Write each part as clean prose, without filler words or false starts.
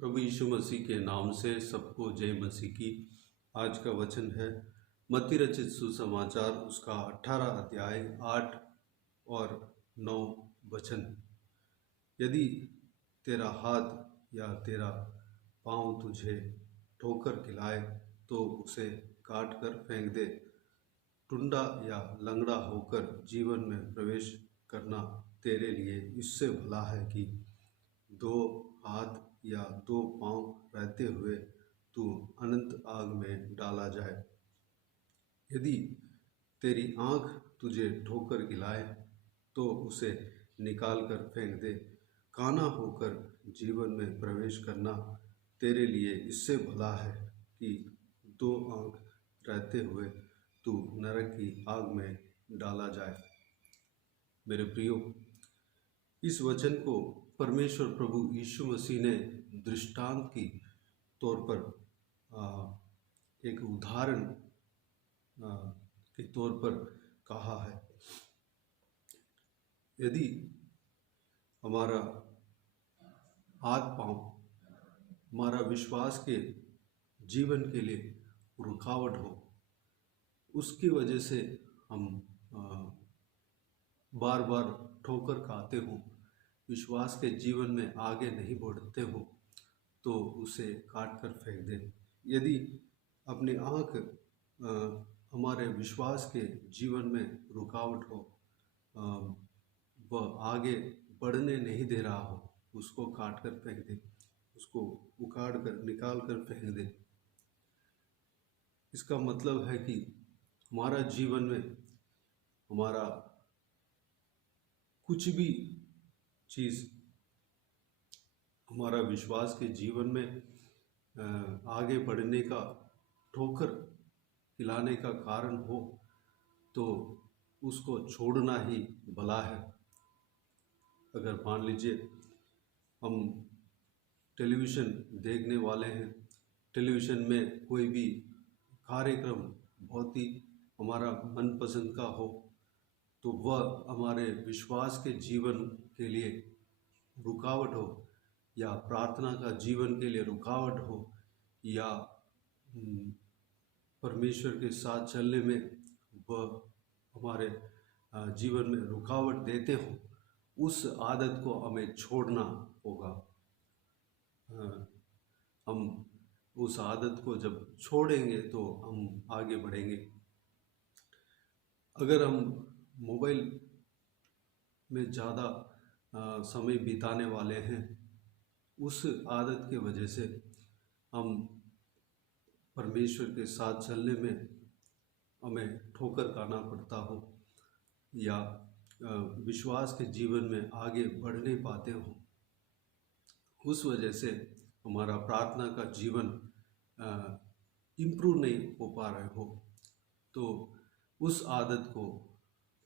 प्रभु यीशु मसीह के नाम से सबको जय मसीह की। आज का वचन है मत्ती रचित सुसमाचार उसका 18 अध्याय 8 और 9 वचन। यदि तेरा हाथ या तेरा पाँव तुझे ठोकर खिलाए तो उसे काट कर फेंक दे। टुंडा या लंगड़ा होकर जीवन में प्रवेश करना तेरे लिए इससे भला है कि दो हाथ या दो पांव रहते हुए तू अनंत आग में डाला जाए। यदि तेरी आंख तुझे ठोकर खिलाए तो उसे निकाल कर फेंक दे। काना होकर जीवन में प्रवेश करना तेरे लिए इससे भला है कि दो आंख रहते हुए तू नरक की आग में डाला जाए। मेरे प्रियो, इस वचन को परमेश्वर प्रभु यीशु मसीह ने दृष्टांत की तौर पर एक उदाहरण के तौर पर कहा है। यदि हमारा हाथ पांव हमारा विश्वास के जीवन के लिए रुकावट हो, उसकी वजह से हम बार बार ठोकर खाते हों, विश्वास के जीवन में आगे नहीं बढ़ते हो, तो उसे काट कर फेंक दें। यदि अपनी आँख हमारे विश्वास के जीवन में रुकावट हो, वह आगे बढ़ने नहीं दे रहा हो, उसको काट कर फेंक दें, उसको उखाड़ कर निकाल कर फेंक दें। इसका मतलब है कि हमारा जीवन में हमारा कुछ भी चीज़ हमारा विश्वास के जीवन में आगे बढ़ने का ठोकर खिलाने का कारण हो, तो उसको छोड़ना ही भला है। अगर मान लीजिए हम टेलीविज़न देखने वाले हैं, टेलीविज़न में कोई भी कार्यक्रम बहुत ही हमारा मनपसंद का हो, तो वह हमारे विश्वास के जीवन के लिए रुकावट हो, या प्रार्थना का जीवन के लिए रुकावट हो, या परमेश्वर के साथ चलने में वह हमारे जीवन में रुकावट देते हो, उस आदत को हमें छोड़ना होगा। हम उस आदत को जब छोड़ेंगे तो हम आगे बढ़ेंगे। अगर हम मोबाइल में ज़्यादा समय बिताने वाले हैं, उस आदत के वजह से हम परमेश्वर के साथ चलने में हमें ठोकर खाना पड़ता हो, या विश्वास के जीवन में आगे बढ़ नहीं पाते हो, उस वजह से हमारा प्रार्थना का जीवन इम्प्रूव नहीं हो पा रहे हो, तो उस आदत को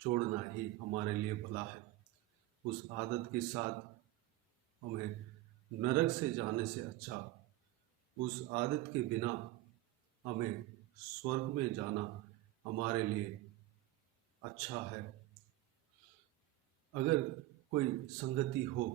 छोड़ना ही हमारे लिए भला है। उस आदत के साथ हमें नरक से जाने से अच्छा उस आदत के बिना हमें स्वर्ग में जाना हमारे लिए अच्छा है। अगर कोई संगति हो,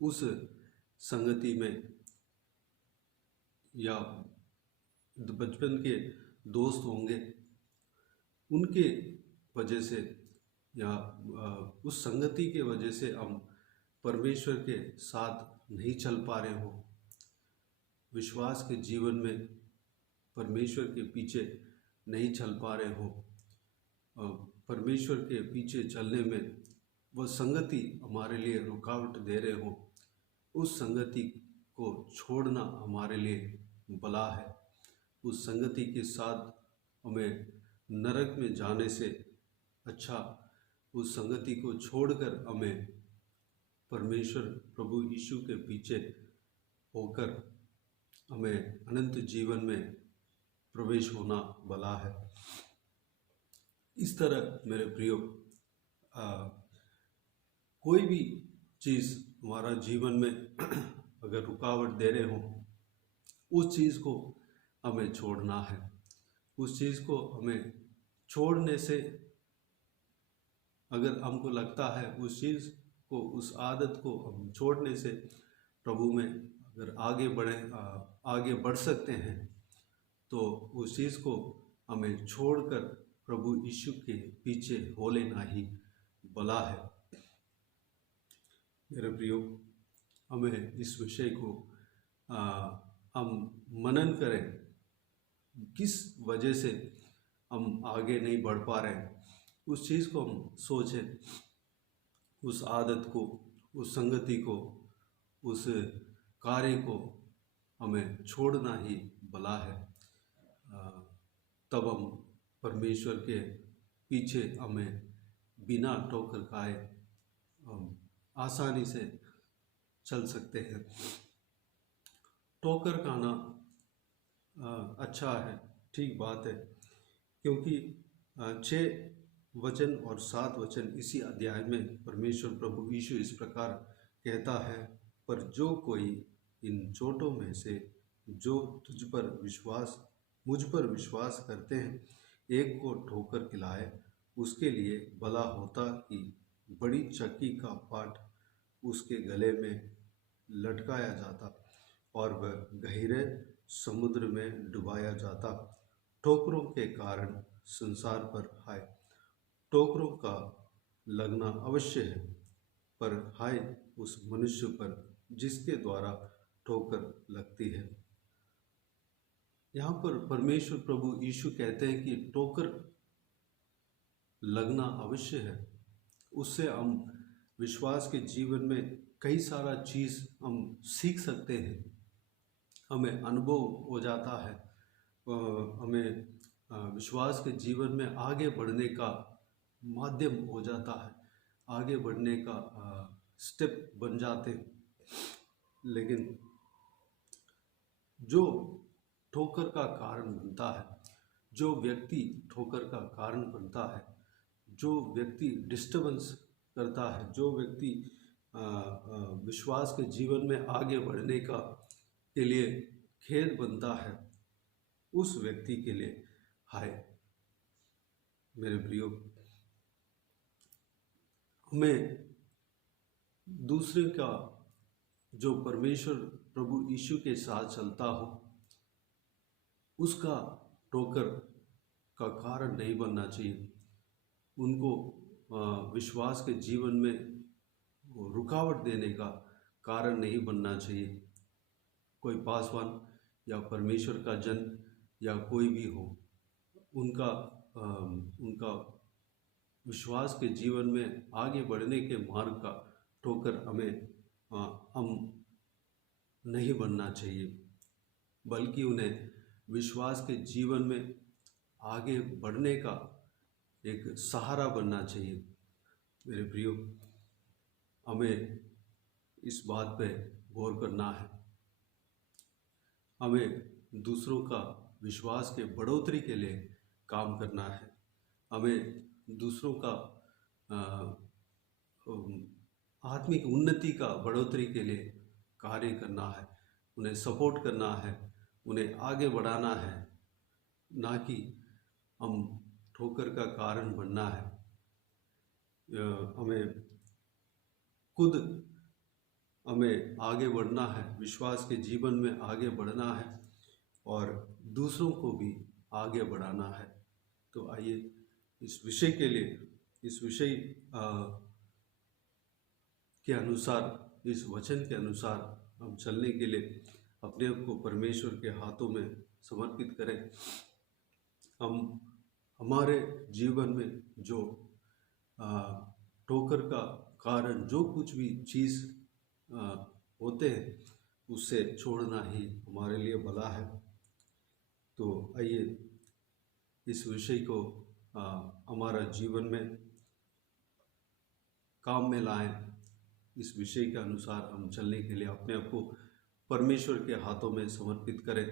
उस संगति में या बचपन के दोस्त होंगे, उनके वजह से या उस संगति के वजह से हम परमेश्वर के साथ नहीं चल पा रहे हो, विश्वास के जीवन में परमेश्वर के पीछे नहीं चल पा रहे हो, परमेश्वर के पीछे चलने में वह संगति हमारे लिए रुकावट दे रहे हो, उस संगति को छोड़ना हमारे लिए भला है। उस संगति के साथ हमें नरक में जाने से अच्छा उस संगति को छोड़कर हमें परमेश्वर प्रभु यीशु के पीछे होकर हमें अनंत जीवन में प्रवेश होना भला है। इस तरह मेरे प्रियो, कोई भी चीज़ हमारा जीवन में अगर रुकावट दे रहे हो, उस चीज़ को हमें छोड़ना है। उस चीज़ को हमें छोड़ने से, अगर हमको लगता है उस चीज़ को, उस आदत को हम छोड़ने से प्रभु में अगर आगे बढ़ सकते हैं, तो उस चीज़ को हमें छोड़कर प्रभु यीशु के पीछे हो लेना ही भला है। मेरे प्रियो, हमें इस विषय को हम मनन करें, किस वजह से हम आगे नहीं बढ़ पा रहे हैं, उस चीज़ को हम सोचें, उस आदत को, उस संगति को, उस कार्य को हमें छोड़ना ही भला है। तब हम परमेश्वर के पीछे हमें बिना ठोकर खाए आसानी से चल सकते हैं। ठोकर खाना अच्छा है, ठीक बात है, क्योंकि 6 वचन और 7 वचन इसी अध्याय में परमेश्वर प्रभु यीशु इस प्रकार कहता है, पर जो कोई इन चोटों में से जो मुझ पर विश्वास करते हैं, एक को ठोकर खिलाए, उसके लिए भला होता कि बड़ी चक्की का पाट उसके गले में लटकाया जाता और वह गहरे समुद्र में डुबाया जाता। ठोकरों के कारण संसार पर हाय। ठोकरों का लगना अवश्य है, पर हाय उस मनुष्य पर जिसके द्वारा ठोकर लगती है। यहाँ पर परमेश्वर प्रभु यीशु कहते हैं कि ठोकर लगना अवश्य है। उससे हम विश्वास के जीवन में कई सारा चीज़ हम सीख सकते हैं, हमें अनुभव हो जाता है, हमें विश्वास के जीवन में आगे बढ़ने का माध्यम हो जाता है, आगे बढ़ने का स्टेप बन जाते हैं। लेकिन जो ठोकर का कारण बनता है, जो व्यक्ति ठोकर का कारण बनता है, जो व्यक्ति डिस्टर्बेंस करता है, जो व्यक्ति विश्वास के जीवन में आगे बढ़ने के लिए खेद बनता है, उस व्यक्ति के लिए हाय। मेरे प्रियो, हमें दूसरे का, जो परमेश्वर प्रभु यीशु के साथ चलता हो, उसका ठोकर का कारण नहीं बनना चाहिए, उनको विश्वास के जीवन में रुकावट देने का कारण नहीं बनना चाहिए। कोई पासवान या परमेश्वर का जन या कोई भी हो, उनका विश्वास के जीवन में आगे बढ़ने के मार्ग का ठोकर हम नहीं बनना चाहिए, बल्कि उन्हें विश्वास के जीवन में आगे बढ़ने का एक सहारा बनना चाहिए। मेरे प्रियो, हमें इस बात पे गौर करना है, हमें दूसरों का विश्वास के बढ़ोतरी के लिए काम करना है, हमें दूसरों का आत्मिक उन्नति का बढ़ोतरी के लिए कार्य करना है, उन्हें सपोर्ट करना है, उन्हें आगे बढ़ाना है, ना कि हम ठोकर का कारण बनना है। हमें आगे बढ़ना है, विश्वास के जीवन में आगे बढ़ना है और दूसरों को भी आगे बढ़ाना है। तो आइए इस विषय के अनुसार, इस वचन के अनुसार हम चलने के लिए अपने आप को परमेश्वर के हाथों में समर्पित करें। हमारे जीवन में जो ठोकर का कारण जो कुछ भी चीज़ होते हैं, उससे छोड़ना ही हमारे लिए भला है। तो आइए इस विषय को हमारा जीवन में काम में लाएं। इस विषय के अनुसार हम चलने के लिए अपने आप को परमेश्वर के हाथों में समर्पित करें।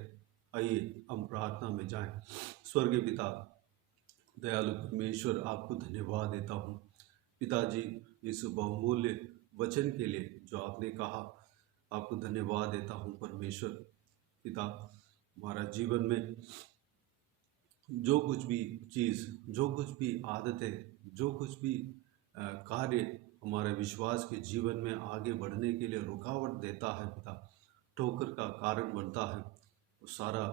आइए हम प्रार्थना में जाएं। स्वर्गीय पिता, दयालु परमेश्वर, आपको धन्यवाद देता हूँ पिताजी, इस बहुमूल्य वचन के लिए जो आपने कहा, आपको धन्यवाद देता हूँ परमेश्वर पिता। हमारा जीवन में जो कुछ भी चीज़, जो कुछ भी आदतें, जो कुछ भी कार्य हमारे विश्वास के जीवन में आगे बढ़ने के लिए रुकावट देता है पिता, ठोकर का कारण बनता है, वो सारा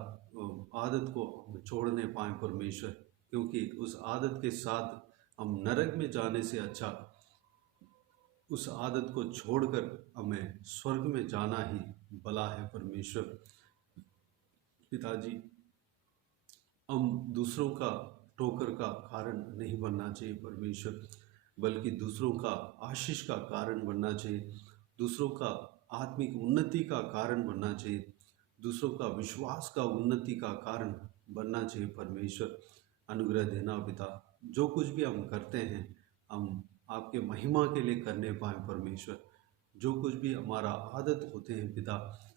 आदत को हम छोड़ने पाएँ परमेश्वर, क्योंकि उस आदत के साथ हम नरक में जाने से अच्छा उस आदत को छोड़कर हमें स्वर्ग में जाना ही भला है परमेश्वर। पिताजी, हम दूसरों का ठोकर का कारण नहीं बनना चाहिए परमेश्वर, बल्कि दूसरों का आशीष का कारण बनना चाहिए, दूसरों का आत्मिक उन्नति का कारण बनना चाहिए, दूसरों का विश्वास का उन्नति का कारण बनना चाहिए परमेश्वर। अनुग्रह देना पिता, जो कुछ भी हम करते हैं हम आपके महिमा के लिए करने पाएँ परमेश्वर, जो कुछ भी हमारा आदत होते हैं पिता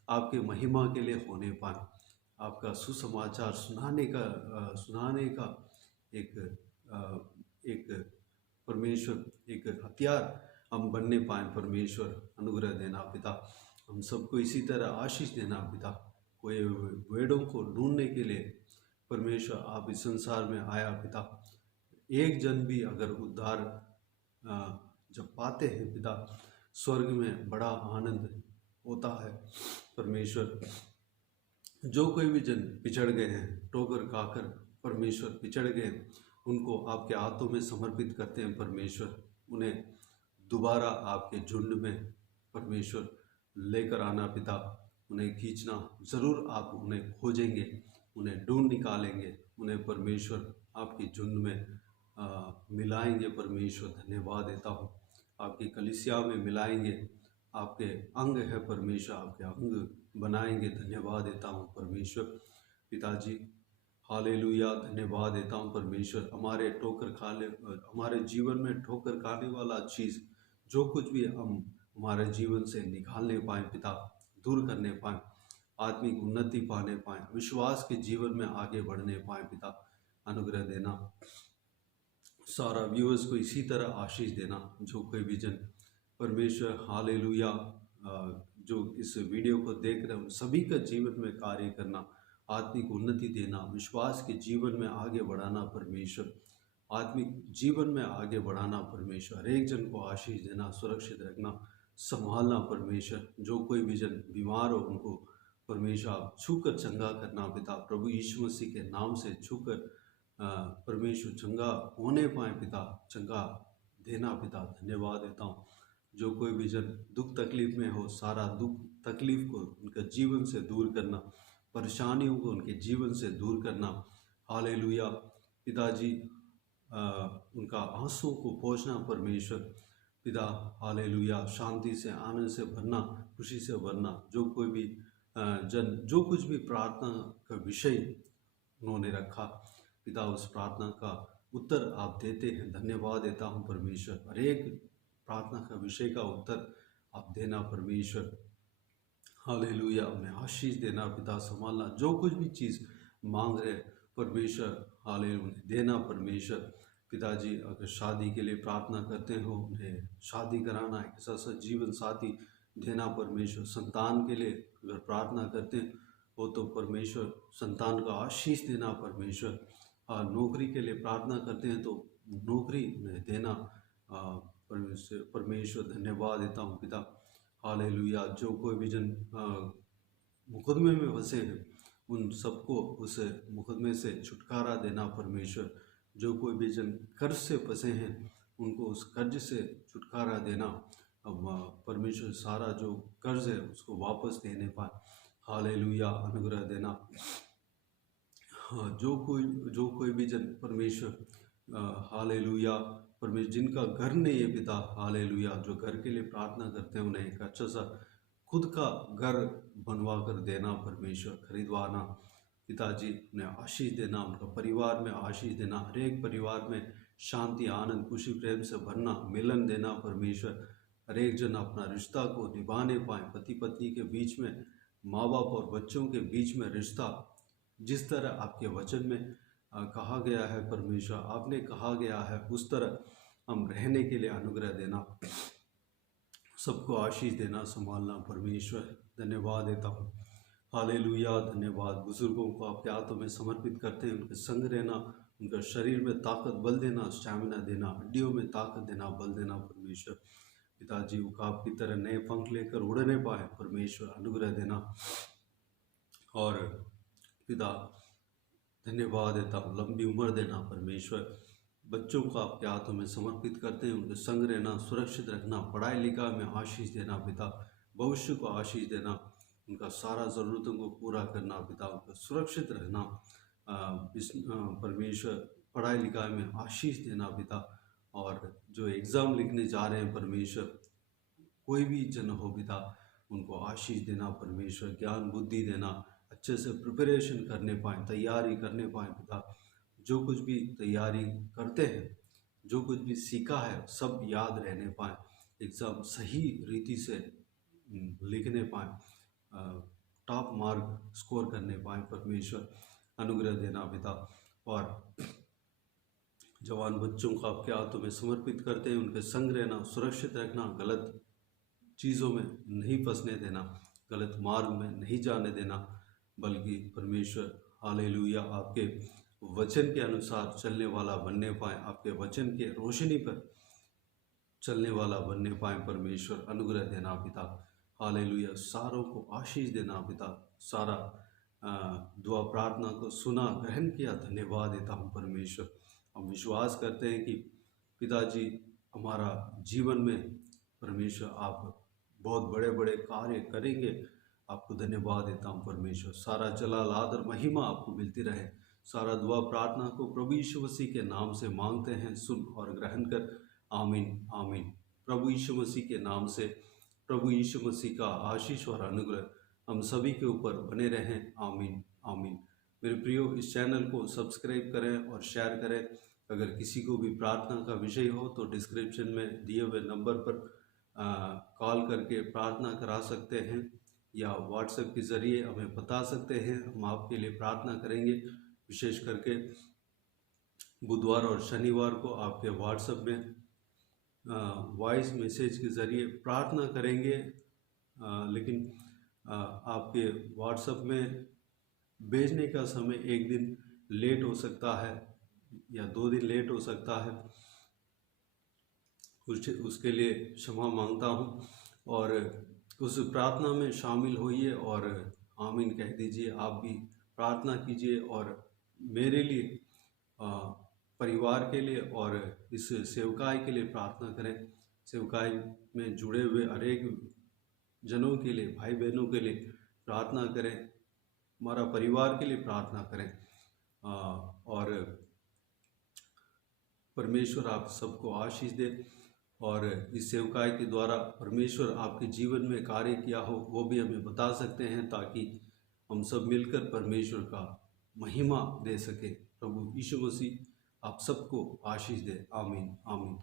आपके महिमा के लिए होने पाएँ, आपका सुसमाचार सुनाने का एक एक परमेश्वर एक हथियार हम बनने पाएँ परमेश्वर। अनुग्रह देना पिता, हम सबको इसी तरह आशीष देना पिता। कोई भेड़ों को ढूंढने के लिए परमेश्वर आप इस संसार में आया पिता, एक जन भी अगर उद्धार जब पाते हैं पिता, स्वर्ग में बड़ा आनंद होता है परमेश्वर। जो कोई भी जन पिछड़ गए हैं, ठोकर खाकर परमेश्वर पिछड़ गए, उनको आपके हाथों में समर्पित करते हैं परमेश्वर। उन्हें दोबारा आपके झुंड में परमेश्वर लेकर आना पिता, उन्हें खींचना, ज़रूर आप उन्हें खोजेंगे, उन्हें ढूंढ निकालेंगे, उन्हें परमेश्वर आपके झुंड में मिलाएंगे परमेश्वर। धन्यवाद देता हूँ, आपकी कलीसिया में मिलाएंगे, आपके अंग है परमेश्वर, आपके अंग बनाएंगे। धन्यवाद देता हूँ परमेश्वर। पिताजी हालेलुया, धन्यवाद देता हूँ परमेश्वर। हमारे जीवन में ठोकर खाने वाला चीज़ जो कुछ भी हम हमारे जीवन से निकालने पाएँ पिता, दूर करने पाएँ, आत्मिक उन्नति पाने पाएँ, विश्वास के जीवन में आगे बढ़ने पाएँ पिता, अनुग्रह देना। सारा व्यूअर्स को इसी तरह आशीष देना, जो कोई भी जन परमेश्वर हालेलुया जो इस वीडियो को देख रहे हैं, सभी का जीवन में कार्य करना, आत्मिक उन्नति देना, विश्वास के जीवन में आगे बढ़ाना परमेश्वर, आत्मिक जीवन में आगे बढ़ाना परमेश्वर। हर एक जन को आशीष देना, सुरक्षित रखना, संभालना परमेश्वर। जो कोई भी जन बीमार हो उनको परमेश्वर आप छूकर चंगा करना पिता, प्रभु यीशु मसीह के नाम से छूकर परमेश्वर चंगा होने पाए पिता, चंगा देना पिता। धन्यवाद देता हूँ। जो कोई भी जन दुख तकलीफ में हो, सारा दुख तकलीफ को उनका जीवन से दूर करना, परेशानियों को उनके जीवन से दूर करना। हालेलुया पिताजी, उनका आंसुओं को पोंछना परमेश्वर पिता। हालेलुया, शांति से, आनंद से भरना, खुशी से भरना। जो कोई भी जन जो कुछ भी प्रार्थना का विषय उन्होंने रखा पिता, उस प्रार्थना का उत्तर आप देते हैं। धन्यवाद देता हूँ परमेश्वर। हर एक प्रार्थना का विषय का उत्तर आप देना परमेश्वर। हालेलुया, उन्हें आशीष देना पिता, संभालना, जो कुछ भी चीज़ मांग रहे परमेश्वर, हालेलुया उन्हें देना परमेश्वर। पिताजी, अगर शादी के लिए प्रार्थना करते हो, उन्हें शादी कराना, एक ऐसा जीवन साथी देना परमेश्वर। संतान के लिए अगर प्रार्थना करते हो तो परमेश्वर संतान का आशीष देना परमेश्वर। नौकरी के लिए प्रार्थना करते हैं तो नौकरी उन्हें देना परमेश्वर। धन्यवाद देता हूँ पिता। हालेलुया, जो कोई भी जन मुकदमे में फंसे हैं उन सबको उस मुकदमे से छुटकारा देना परमेश्वर। जो कोई भी जन कर्ज से फंसे हैं उनको उस कर्ज से छुटकारा देना परमेश्वर। सारा जो कर्ज है उसको वापस देने पाए। हालेलुया, अनुग्रह देना। जो कोई भी जन परमेश्वर हालेलुया परमेश्वर, जिनका घर नहीं है पिता, हालेलुया, जो घर के लिए प्रार्थना करते हैं उन्हें एक अच्छा सा खुद का घर बनवा कर देना परमेश्वर, खरीदवाना पिताजी। उन्हें आशीष देना, उनका परिवार में आशीष देना, हर एक परिवार में शांति, आनंद, खुशी, प्रेम से भरना, मिलन देना परमेश्वर। हर एक जन अपना रिश्ता को निभाने पाए, पति पत्नी के बीच में, माँ बाप और बच्चों के बीच में रिश्ता, जिस तरह आपके वचन में कहा गया है परमेश्वर, आपने कहा गया है उस तरह हम रहने के लिए अनुग्रह देना, सबको आशीष देना, संभालना परमेश्वर। धन्यवाद देता हूँ। हालेलुया, धन्यवाद। बुजुर्गों को आपके हाथों में समर्पित करते हैं, उनके संग रहना, उनका शरीर में ताकत बल देना, स्टैमिना देना, हड्डियों में ताकत देना, बल देना परमेश्वर। पिताजी उकाब की तरह नए पंख लेकर उड़ने पाए परमेश्वर, अनुग्रह देना। और पिता धन्यवाद देता हूँ, लंबी उम्र देना परमेश्वर। बच्चों को आपके हाथों में समर्पित करते हैं, उनके संग रहना, सुरक्षित रखना, पढ़ाई लिखाई में आशीष देना पिता, भविष्य को आशीष देना, उनका सारा ज़रूरतों को पूरा करना पिता, उनका सुरक्षित रहना परमेश्वर, पढ़ाई लिखाई में आशीष देना पिता। और जो एग्ज़ाम लिखने जा रहे हैं परमेश्वर, कोई भी जन हो पिता, उनको आशीष देना परमेश्वर, ज्ञान बुद्धि देना, अच्छे से प्रिपरेशन करने पाएँ, तैयारी करने पाएँ पिता। जो कुछ भी तैयारी करते हैं, जो कुछ भी सीखा है सब याद रहने पाएँ, एग्ज़ाम सही रीति से लिखने पाएँ, टॉप मार्क स्कोर करने पाएँ परमेश्वर, अनुग्रह देना पिता। और जवान बच्चों को आपके हाथों में समर्पित करते हैं, उनके संग रहना, सुरक्षित रखना, गलत चीज़ों में नहीं फंसने देना, गलत मार्ग में नहीं जाने देना, बल्कि परमेश्वर हालेलुया आपके वचन के अनुसार चलने वाला बनने पाए, आपके वचन के रोशनी पर चलने वाला बनने पाए परमेश्वर, अनुग्रह देना पिता। हालेलुया, सारों को आशीष देना पिता। सारा दुआ प्रार्थना को सुना, ग्रहण किया, धन्यवाद देता हूँ परमेश्वर। हम विश्वास करते हैं कि पिताजी हमारा जीवन में परमेश्वर आप बहुत बड़े बड़े कार्य करेंगे। आपको धन्यवाद देता हूँ परमेश्वर। सारा जलाल आदर महिमा आपको मिलती रहे। सारा दुआ प्रार्थना को प्रभु यीशु मसीह के नाम से मांगते हैं, सुन और ग्रहण कर। आमीन आमीन। प्रभु यीशु मसीह के नाम से प्रभु यीशु मसीह का आशीष और अनुग्रह हम सभी के ऊपर बने रहें। आमीन आमीन। मेरे प्रियो, इस चैनल को सब्सक्राइब करें और शेयर करें। अगर किसी को भी प्रार्थना का विषय हो तो डिस्क्रिप्शन में दिए हुए नंबर पर कॉल करके प्रार्थना करा सकते हैं, या व्हाट्सएप के ज़रिए हमें बता सकते हैं, हम आपके लिए प्रार्थना करेंगे। विशेष करके बुधवार और शनिवार को आपके व्हाट्सएप में वॉइस मैसेज के ज़रिए प्रार्थना करेंगे, लेकिन आपके व्हाट्सएप में भेजने का समय एक दिन लेट हो सकता है या 2 दिन लेट हो सकता है, उसके लिए क्षमा मांगता हूँ। और उस प्रार्थना में शामिल होइए और आमीन कह दीजिए। आप भी प्रार्थना कीजिए और मेरे लिए, परिवार के लिए और इस सेवकाई के लिए प्रार्थना करें। सेवकाई में जुड़े हुए अनेक जनों के लिए, भाई बहनों के लिए प्रार्थना करें, हमारा परिवार के लिए प्रार्थना करें। और परमेश्वर आप सबको आशीष दे। और इस सेवकाई के द्वारा परमेश्वर आपके जीवन में कार्य किया हो वो भी हमें बता सकते हैं, ताकि हम सब मिलकर परमेश्वर का महिमा दे सके। प्रभु यीशु मसीह आप सबको आशीष दे। आमीन आमीन।